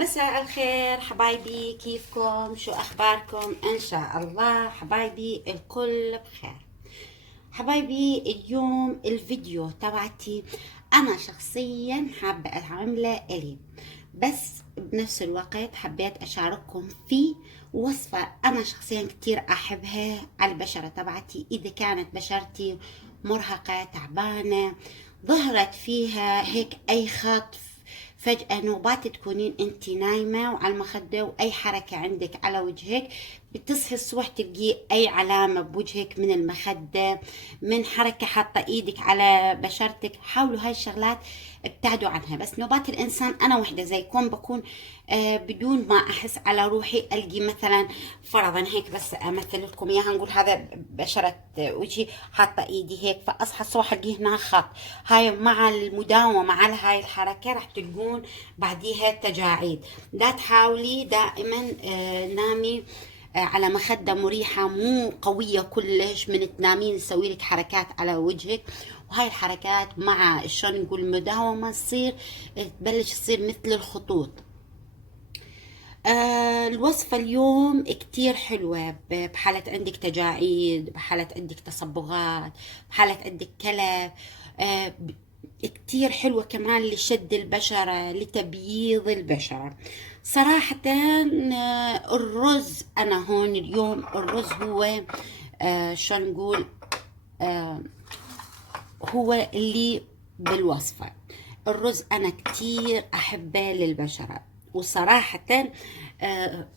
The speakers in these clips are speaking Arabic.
مساء الخير حبايبي، كيفكم؟ شو أخباركم؟ إن شاء الله حبايبي الكل بخير. حبايبي اليوم الفيديو تبعتي أنا شخصيا حابة أعمله إلي، بس بنفس الوقت حبيت أشارككم فيه وصفة أنا شخصيا كتير أحبها على البشرة تبعتي. إذا كانت بشرتي مرهقة تعبانة، ظهرت فيها هيك أي خط، فجأة نوبات تكونين انت نايمة وعلى المخدة واي حركة عندك على وجهك، بتصحي الصبح تلقي اي علامة بوجهك من المخدة، من حركة حاطة ايدك على بشرتك. حاولوا هاي الشغلات ابتعدوا عنها. بس نوبات الانسان انا وحدة زيكم بكون بدون ما احس على روحي القي مثلا، فرضا هيك بس امثل لكم اياها، نقول هذا بشرة وجهي، حاطة ايدي هيك، فاصحى الصبح القيه هنا خط. هاي مع المداومة على هاي الحركة راح تلقون بعديها تجاعيد. لا تحاولي دائما نامي على مخدة مريحة مو قوية كلش، من تنامين تسوي لك حركات على وجهك، وهاي الحركات مع شلون نقول مداومة تصير تبلش تصير مثل الخطوط. الوصفة اليوم كتير حلوة، بحالة عندك تجاعيد، بحالة عندك تصبغات، بحالة عندك كلف. آه كتير حلوة كمان لشد البشرة، لتبييض البشرة. صراحة الرز، أنا هون اليوم الرز هو شو نقول، آه هو اللي بالوصفة. الرز أنا كتير أحبه للبشرة، وصراحة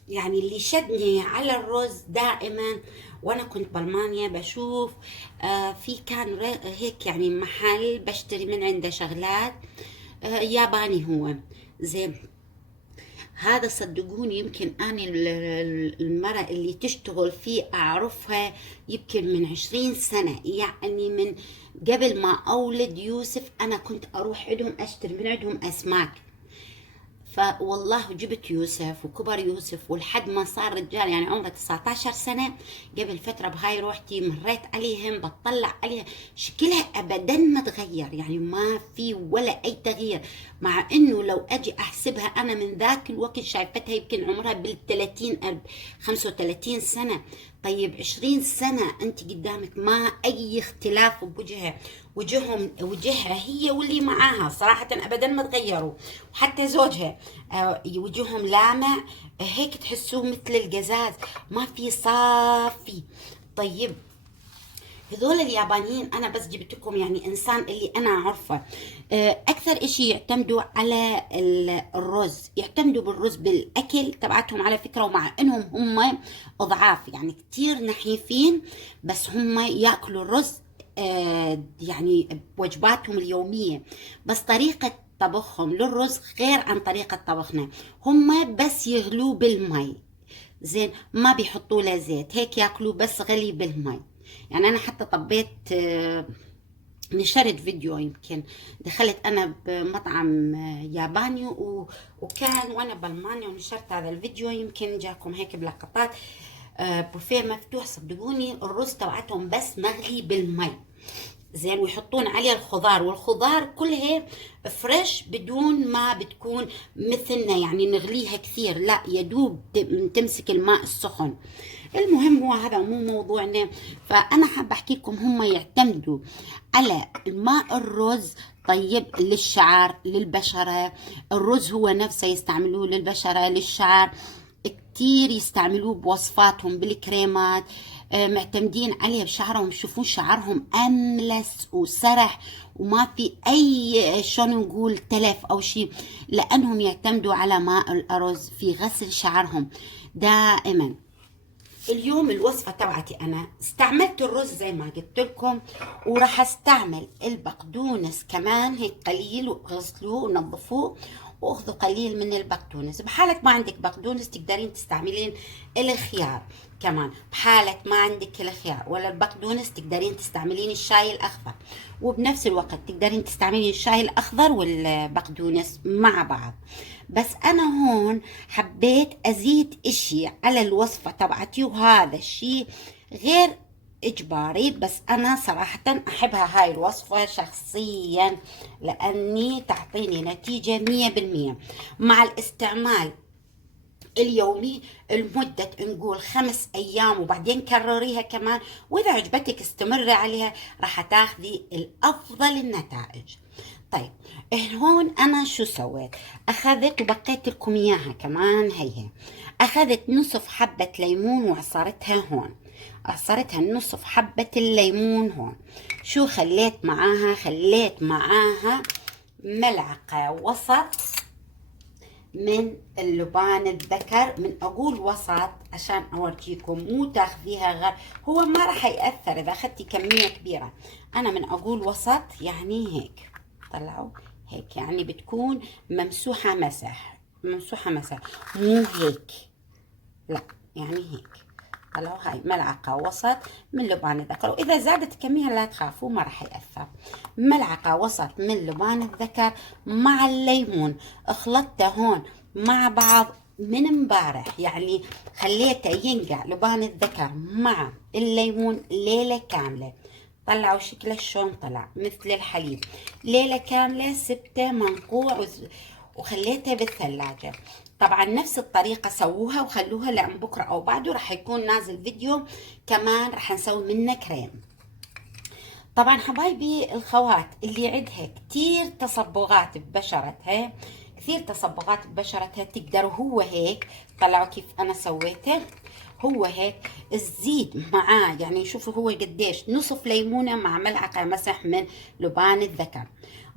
يعني اللي شدني على الرز دائما وانا كنت بالمانيا بشوف في كان هيك يعني محل بشتري من عنده شغلات ياباني هو زين. هذا صدقوني يمكن أنا المرة اللي تشتغل فيه أعرفها يمكن من 20 سنة، يعني من قبل ما أولد يوسف أنا كنت أروح عندهم أشتري من عندهم أسماك. فوالله جبت يوسف وكبر يوسف ولحد ما صار رجال، يعني عمره 19 سنة. قبل فترة بهاي روحتي مريت عليهم بطلع عليها، شكلها أبدا ما تغير، يعني ما في ولا أي تغيير. مع إنه لو أجي أحسبها أنا من ذاك الوقت شايفتها يمكن عمرها بال30 35 سنة. طيب 20 سنة أنت قدامك ما أي اختلاف بوجهها، وجهها هي واللي معاها صراحة أبدا ما تغيروا. وحتى زوجها وجههم لامع، هيك تحسوه مثل القزاز، ما في صافي. طيب هذول اليابانيين انا بس جبت لكم يعني انسان اللي انا عارفه. اكثر اشي يعتمدوا على الرز، يعتمدوا بالرز بالاكل تبعتهم على فكره، ومع انهم هم اضعاف يعني كتير نحيفين، بس هم ياكلوا الرز يعني بوجباتهم اليوميه. بس طريقه طبخهم للرز غير عن طريقه طبخنا. هم بس يغلوه بالمي، زين، ما بيحطوا له زيت، هيك ياكلوه بس غلي بالمي. يعني انا حتى طبيت نشرت فيديو، يمكن دخلت انا بمطعم ياباني وكان وانا بالمانيا ونشرت هذا الفيديو، يمكن جاكم هيك بلقطات. بوفيه مفتوح، صدقوني الرز تبعتهم بس مغلي بالمي، زين، ويحطون عليه الخضار، والخضار كلها فريش بدون ما بتكون مثلنا يعني نغليها كثير، لا يدوب تمسك الماء السخن. المهم هو هذا مو موضوعنا. فأنا حابة أحكي لكم هم يعتمدوا على الماء الرز. طيب للشعر للبشرة، الرز هو نفسه يستعملوه للبشرة للشعر، كتير يستعملوه بوصفاتهم بالكريمات. معتمدين عليه بشعرهم، يشوفون شعرهم أملس وسرح وما في أي شلون نقول تلف أو شيء، لأنهم يعتمدوا على ماء الأرز في غسل شعرهم دائما. اليوم الوصفة تبعتي أنا استعملت الرز زي ما قلت لكم، وراح استعمل البقدونس كمان هيك قليل، وغسلوه ونظفوه واخذوا قليل من البقدونس. بحالة ما عندك بقدونس تقدرين تستعملين الخيار كمان، بحالة ما عندك الخيار ولا البقدونس تقدرين تستعملين الشاي الأخضر، وبنفس الوقت تقدرين تستعملين الشاي الأخضر والبقدونس مع بعض. بس أنا هون حبيت أزيد إشي على الوصفة تبعتي، وهذا الشي غير إجباري، بس أنا صراحة أحبها هاي الوصفة شخصيا لأني تعطيني نتيجة 100% مع الاستعمال اليومي لمدة نقول 5 أيام، وبعدين كرريها كمان، وإذا عجبتك استمري عليها راح تاخذي الأفضل النتائج. طيب هون أنا شو سويت؟ أخذت وبقيت لكم إياها كمان، هي أخذت نصف حبة ليمون وعصرتها هون، عصرتها نصف حبة الليمون هون. شو خليت معاها؟ خليت معاها ملعقة وسط من اللبان الذكر. من اقول وسط عشان اورجيكم مو تاخذيها غير، هو ما راح ياثر اذا اخذتي كميه كبيره. انا من اقول وسط يعني هيك، طلعوا هيك يعني بتكون ممسوحه مسح، ممسوحه مسح، مو هيك، لا يعني هيك. طلعوا هاي ملعقة وسط من لبان الذكر، وإذا زادت الكمية لا تخافوا ما راح يأثر. ملعقة وسط من لبان الذكر مع الليمون، اخلطته هون مع بعض من امبارح، يعني خليته ينقع لبان الذكر مع الليمون ليلة كاملة. طلعوا شكله شلون طلع مثل الحليب، ليلة كاملة سبته منقوع وخليته بالثلاجة. طبعا نفس الطريقة سووها وخلوها لعن بكرة أو بعده، راح يكون نازل فيديو كمان راح نسوي منه كريم. طبعا حبايبي الخوات اللي عندها كتير تصبغات ببشرتها، كثير تصبغات ببشرتها، تقدروا هو هيك، طلعوا كيف أنا سويته، هو هيك تزيد معاه، يعني شوفوا هو قديش، نصف ليمونة مع ملعقة مسح من لبان الذكر.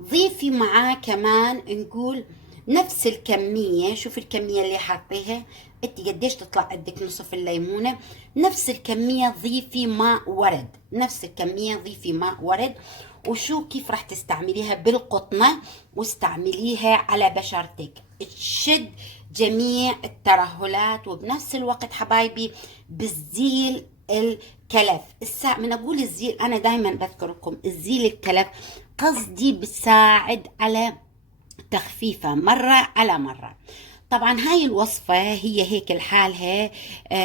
ضيفي معاه كمان نقول نفس الكمية، شوف الكمية اللي حاطيها انت قديش تطلع عندك نصف الليمونة، نفس الكمية ضيفي ماء ورد، نفس الكمية ضيفي ماء ورد. وشو كيف راح تستعمليها بالقطنة واستعمليها على بشرتك تشد جميع الترهلات، وبنفس الوقت حبايبي بتزيل الكلف. من اقول الزيل انا دايما بذكركم الزيل الكلف، قصدي بتساعد على تخفيفها مرة على مرة. طبعا هاي الوصفة هي هيك لحالها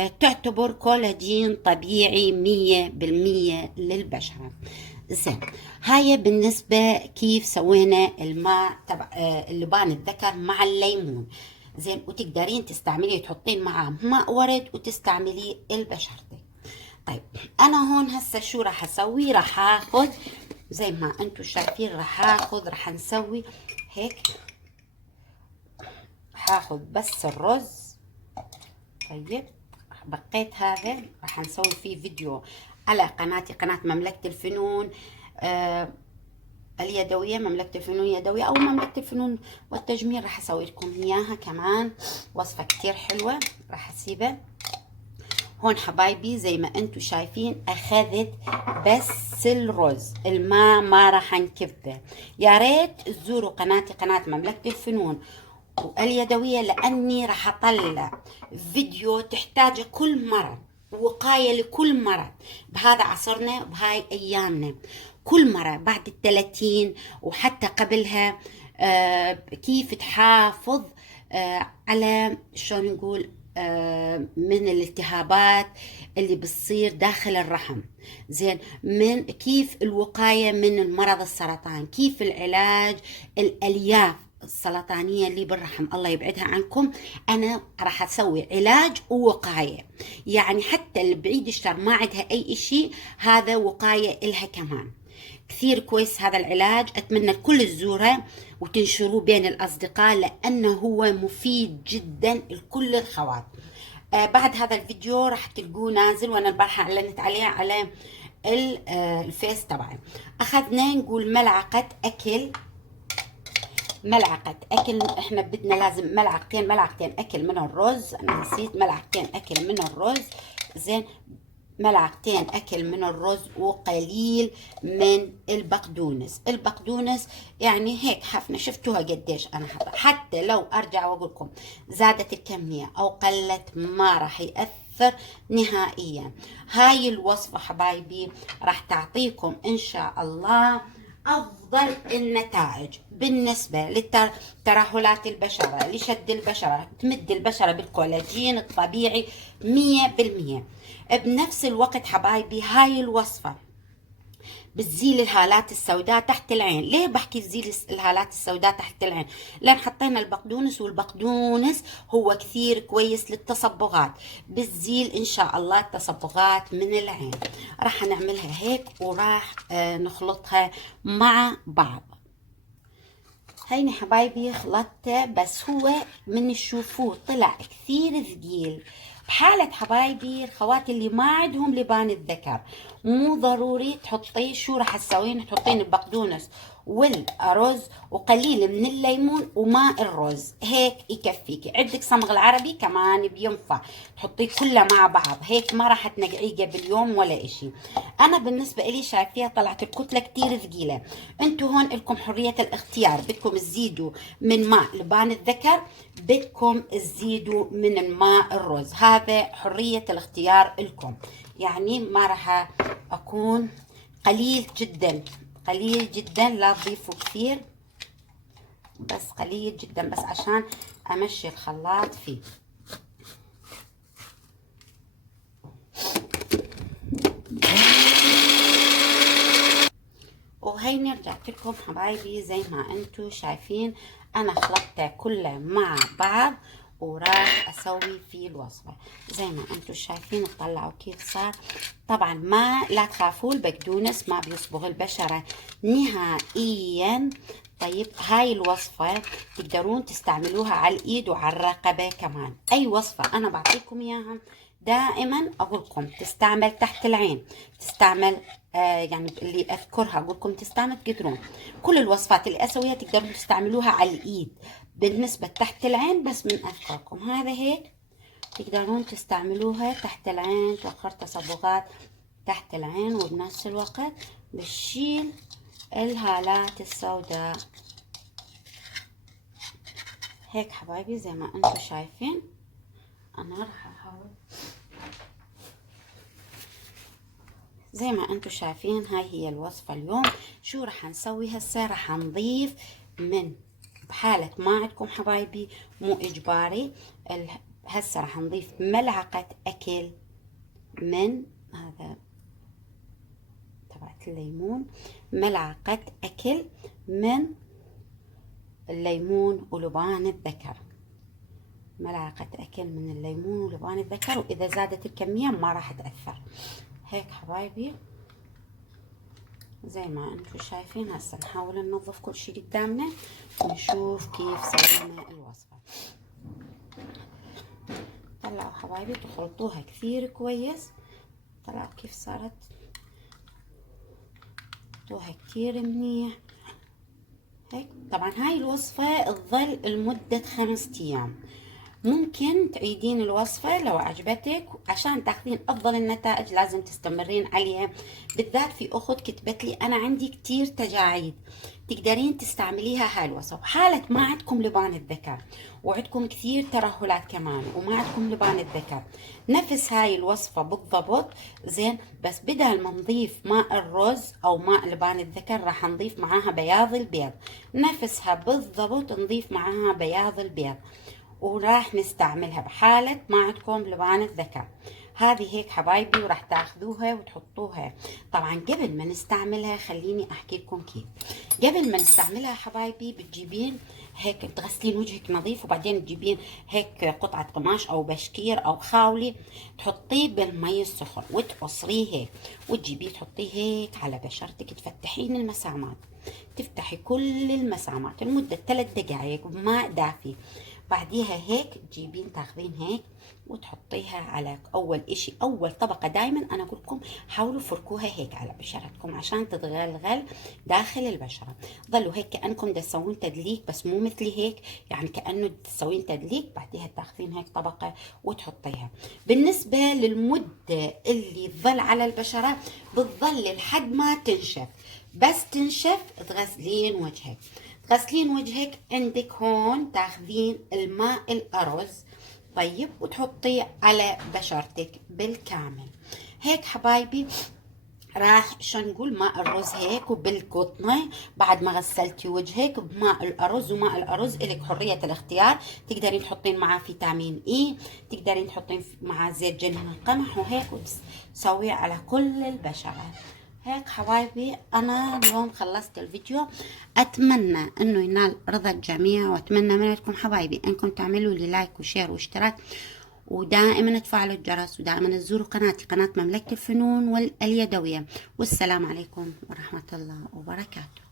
تعتبر كولاجين طبيعي 100% للبشرة. زين، هاي بالنسبة كيف سوينا الماء تبع اللبان الذكر مع الليمون. زين، وتقدرين تستعمليه تحطين معاه ماء ورد وتستعمليه لبشرتك. طيب انا هون هسه شو راح اسوي؟ راح اخذ زي ما انتم شايفين، راح نسوي هيك، هاخذ بس الرز. طيب بقيت هذا راح نسوي فيه فيديو على قناتي، قناة مملكة الفنون اليدوية، مملكة الفنون اليدوية أو مملكة الفنون والتجميل، راح أسوي لكم إياها كمان، وصفة كتير حلوة. راح أسيبها هون حبايبي زي ما انتم شايفين، أخذت بس الرز، الماء ما راح نكبه. يا ريت تزوروا قناتي، قناة مملكة الفنون واليدوية، لأني راح أطلع فيديو تحتاجه كل مرة، وقاية لكل مرة بهذا عصرنا بهاي أيامنا، كل مرة بعد 30 وحتى قبلها. كيف تحافظ على شلون نقول من الالتهابات اللي بتصير داخل الرحم. زين، من كيف الوقاية من المرض السرطان، كيف العلاج الألياف السرطانية اللي بالرحم، الله يبعدها عنكم. أنا راح أسوي علاج ووقاية، يعني حتى اللي بعيد الشر ما عندها أي شيء، هذا وقاية إلها كمان. كثير كويس هذا العلاج، أتمنى الكل تزوره وتنشروه بين الأصدقاء، لأنه هو مفيد جدا لكل الخوات. بعد هذا الفيديو راح تلقوه نازل، وأنا البارحة أعلنت عليه على الفيس تبعي. أخذنا نقول ملعقة أكل، إحنا بدنا لازم ملعقتين أكل من الرز، أنا نسيت ملعقتين أكل من الرز. زين، ملعقتين أكل من الرز وقليل من البقدونس يعني هيك حفنة، شفتوها قديش أنا حاطة. حتى لو أرجع وأقولكم زادت الكمية أو قلت ما راح يأثر نهائيا. هاي الوصفة حبايبي راح تعطيكم إن شاء الله أفضل النتائج بالنسبة لترهلات البشرة، لشد البشرة، تمد البشرة بالكولاجين الطبيعي 100%. بنفس الوقت حبايبي هاي الوصفة بتزيل الهالات السوداء تحت العين. ليه بحكي تزيل الهالات السوداء تحت العين؟ لان حطينا البقدونس، والبقدونس هو كثير كويس للتصبغات، بتزيل ان شاء الله التصبغات من العين. راح نعملها هيك وراح نخلطها مع بعض. هيني حبايبي خلطته، بس هو من تشوفوه طلع كثير ثقيل. بحالة حبايبي الخوات اللي ما عندهم لبان الذكر، مو ضروري تحطيه. شو راح تسوين؟ تحطين البقدونس والرز وقليل من الليمون وماء الرز، هيك يكفيكي. عندك صمغ العربي كمان بينفع تحطيه كله مع بعض، هيك ما راح تنقعيه قبل يوم ولا اشي. انا بالنسبة الي شايفيها طلعت الكتلة كتير ثقيلة. انتو هون لكم حرية الاختيار، بدكم تزيدوا من ماء لبان الذكر، بدكم تزيدوا من الماء الرز، هذا حرية الاختيار لكم. يعني ما راح اكون قليل جدا، قليل جدا، لا تضيفوا كثير، بس قليل جدا بس عشان امشي الخلاط فيه. وهيني رجعت لكم حبايبي زي ما انتم شايفين انا خلطته كله مع بعض وراح اسوي فيه الوصفه زي ما انتم شايفين. اطلعوا كيف صار. طبعا ما لا تخافوا، البقدونس ما بيصبغ البشره نهائيا. طيب هاي الوصفة تقدرون تستعملوها على الايد وعلى الرقبة كمان. اي وصفة انا بعطيكم اياها دائما اقولكم تستعمل تحت العين، تستعمل يعني اللي اذكرها اقولكم تستعمل، تقدرون كل الوصفات اللي اسويها تقدرون تستعملوها على الايد. بالنسبة تحت العين بس من اذكركم هذا هيك تقدرون تستعملوها تحت العين، توخر تصبغات تحت العين، وبنفس الوقت بتشيل الهالات السوداء. هيك حبايبي زي ما انتم شايفين. انا راح احاول زي ما انتم شايفين. هاي هي الوصفة اليوم. شو راح نسوي هسه؟ راح نضيف من بحالة ما عندكم حبايبي، مو اجباري. هسه راح نضيف ملعقة اكل من هذا تبعت الليمون، ملعقة اكل من الليمون ولبان الذكر، ملعقة أكل من الليمون ولبان الذكر. وإذا زادت الكمية ما راح تأثر. هيك حبايبي زي ما انتم شايفين. هسه نحاول ننظف كل شي قدامنا ونشوف كيف سوينا الوصفة. طلعوا حبايبي تخلطوها كثير كويس. طلعوا كيف صارت، خلطوها كثير منيح هيك. طبعا هاي الوصفة تظل لمدة 5 أيام. ممكن تعيدين الوصفة لو عجبتك. عشان تاخذين افضل النتائج لازم تستمرين عليها. بالذات في اخت كتبت لي انا عندي كتير تجاعيد، تقدرين تستعمليها هاي الوصفة. حالة ما عندكم لبان الذكر وعندكم كثير ترهلات كمان وما عندكم لبان الذكر، نفس هاي الوصفة بالضبط زين. بس بدل ما نضيف ماء الرز او ماء لبان الذكر راح نضيف معاها بياض البيض، نفسها بالضبط نضيف معاها بياض البيض، وراح نستعملها بحالة ما عندكم لبان الذكر. هذه هيك حبايبي، وراح تاخذوها وتحطوها. طبعا قبل ما نستعملها خليني احكي لكم كيف. قبل ما نستعملها حبايبي بتجيبين هيك تغسلين وجهك نظيف، وبعدين تجيبين هيك قطعة قماش او بشكير او خاولي، تحطيه بالمي السخن وتعصريه هيك، وتجيبيه تحطيه هيك على بشرتك، تفتحين المسامات، تفتحي كل المسامات لمدة 3 دقائق بماء دافي. بعديها هيك تجيبين تاخذين هيك وتحطيها على اول اشي، اول طبقة. دايما انا اقول لكم حاولوا فركوها هيك على بشرتكم عشان تتغلغل داخل البشرة. ضلوا هيك كأنكم تسوين تدليك، بس مو مثلي هيك، يعني كأنه تسوين تدليك. بعديها تاخذين هيك طبقة وتحطيها. بالنسبة للمدة اللي تظل على البشرة بتظل لحد ما تنشف. بس تنشف تغسلين وجهك. تغسلين وجهك عندك هون تاخذين الماء الأرز طيب وتحطيه على بشرتك بالكامل. هيك حبايبي راح شو نقول ماء الرز هيك وبالقطنة بعد ما غسلتي وجهك بماء الأرز. وماء الأرز إلك حرية الاختيار، تقدرين تحطين معاه فيتامين إي، تقدرين تحطين معاه زيت جنين القمح وهيك وتسويه على كل البشرة. هيك حبايبي أنا اليوم خلصت الفيديو، أتمنى أنه ينال رضا الجميع، وأتمنى منكم حبايبي أنكم تعملوا لي لايك وشير واشتراك، ودائما تفعلوا الجرس، ودائما تزوروا قناتي قناة مملكة الفنون اليدوية. والسلام عليكم ورحمة الله وبركاته.